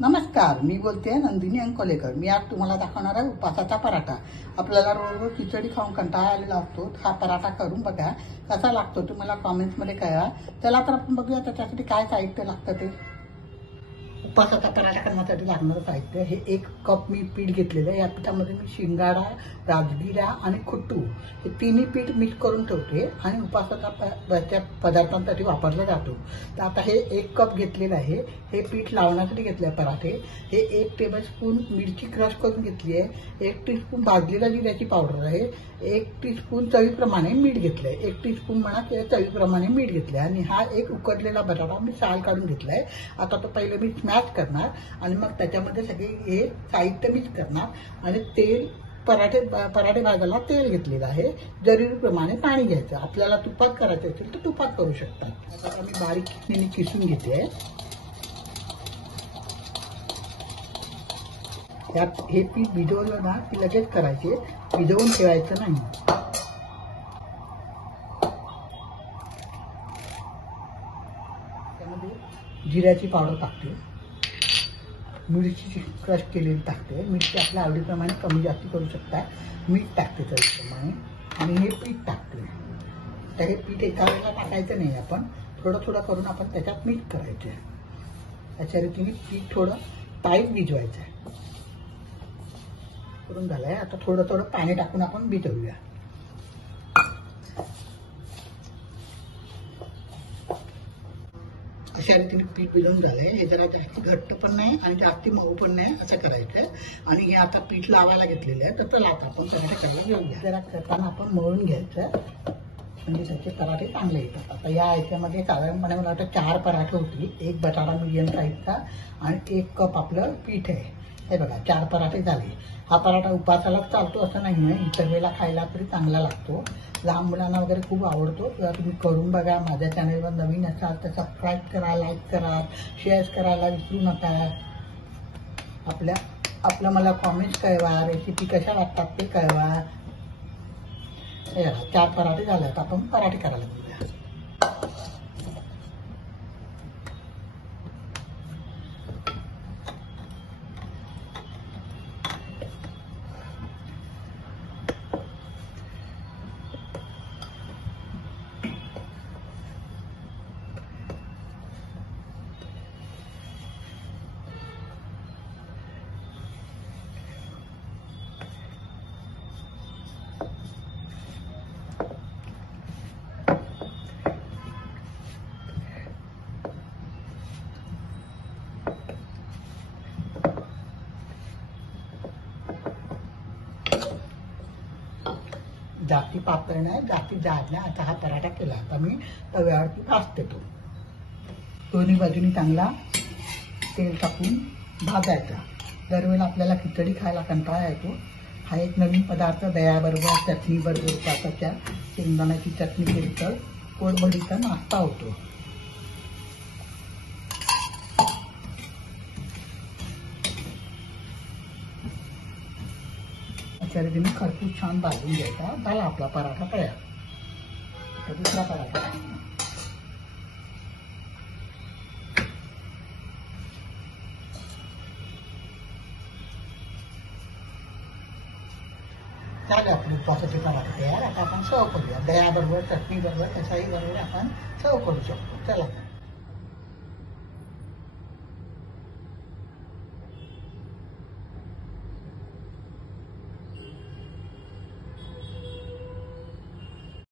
नमस्कार, मी बोलते नंदिनी अंकोलेकर। मी आज तुम्हाला दाखवणार आहे उपासाचा पराठा। आपल्याला रोज रोज खिचडी खाऊन कंटाळा आलेला असतो। हा पराठा करून बघा, कसा लागतो तुम्हाला कमेंट्समध्ये कळवा। चला तर आपण बघूया त्याच्यासाठी काय साहित्य लागतं ते। उपासाचा पराठा करण्यासाठी लागणारं साहित्य हे 1 कप मी पीठ घेतलेलं आहे। या पिठामध्ये मी शिंगाडा, राजगिरा आणि खुट्टू हे तिन्ही पीठ मिक्स करून ठेवते आणि उपासाच्या पदार्थांसाठी वापरला जातो। तर आता हे 1 कप घेतलेलं आहे। हे पीठ लावण्यासाठी घेतलं आहे पराठे। हे 1 टेबलस्पून मिरची क्रश करून घेतली आहे। 1 टीस्पून भाजलेल्या जिऱ्याची पावडर आहे। 1 टीस्पून चवीप्रमाणे मीठ घेतलंय। 1 टीस्पून म्हणा किंवा चवीप्रमाणे मीठ घेतलंय आणि हा एक उकडलेला बटाटा मी साल काढून घेतलाय। आता तो पहिले मी स्मॅश करणार आणि मग त्याच्यामध्ये सगळे हे साहित्य मिक्स करणार आणि तेल पराठे भाजायला तेल घेतलेलं आहे। जरुरीप्रमाणे पाणी घ्यायचं। आपल्याला तुपात करायचं असेल तर तुपात करू शकतात। आता मी बारीक किसणीने किसून घेते। यात हे पीठ भिजवलं ना की लगेच करायचे, भिजवून ठेवायचं नाही। त्यामध्ये जिऱ्याची पावडर टाकते, मिरची क्रश केलेली टाकते। मिरची आपल्या आवडीप्रमाणे कमी जास्त करू शकता। मीठ टाकते चवीप्रमाणे आणि हे पीठ टाकते। तर हे पीठ एका वेळेला टाकायचं नाही, आपण थोडं थोडं करून आपण त्याच्यात मिक्स करायचं। अशा रीतीने पीठ थोडं टाईट भिजवायचं आहे। करून झालंय। आता थोडं थोडं पाणी टाकून आपण भिजवूया। अशा रीतीने पीठ भिजवून झालंय। हे जरा जास्त घट्ट पण नाही आणि जास्त मऊ पण नाही, असं करायचंय। आणि हे आता पीठ लावायला घेतलेलं आहे। तर चला आता आपण पराठे करायला घेऊया। जरा करताना आपण मळून घ्यायचं म्हणजे त्याचे पराठे चांगले येतात। आता या ह्याच्यामध्ये साधारणपणे मला वाटतं 4 पराठे होतील। 1 बटाटा मीडियम साईजचा आणि 1 कप आपलं पीठ आहे। हे बघा 4 पराठे झाले। हा पराठा उपासाला चालतो असं नाही आहे, इतर वेळेला खायला तरी चांगला लागतो। लहान मुलांना वगैरे खूप आवडतो। किंवा तुम्ही करून बघा। माझ्या चॅनलवर नवीन असाल तर सबस्क्राईब करा, लाईक करा, शेअर करायला विसरू नका। आपलं मला कॉमेंट्स कळवा, रेसिपी कशा वाटतात ते कळवा। हे बघा 4 पराठे झाले। आता आपण पराठे करायला घेऊया। जास्ती पातळ नाही, जास्ती जाड नाही असा हा पराठा केला। आता मी तव्यावरती भाजते तो। दोन्ही बाजूनी चांगला तेल टाकून भाजायचा। दरवेळेला आपल्याला खिचडी खायला कंटाळा येतो। हा एक नवीन पदार्थ दह्याबरोबर, चटणीबरोबर, उपासाच्या शेंगदाण्याची चटणी केली तर पोटभरीचा नाश्ता होतो। अशा रीतीने खरपूस छान भाजून घ्यायचा। झाला आपला पराठा तयार। तर दुसरा पराठा झाले आपले उपासाचे पराठे तयार। आता आपण सर्व करूया। दह्याबरोबर, चटणी बरोबर, कशाही बरोबर आपण सर्व करू शकतो। चला।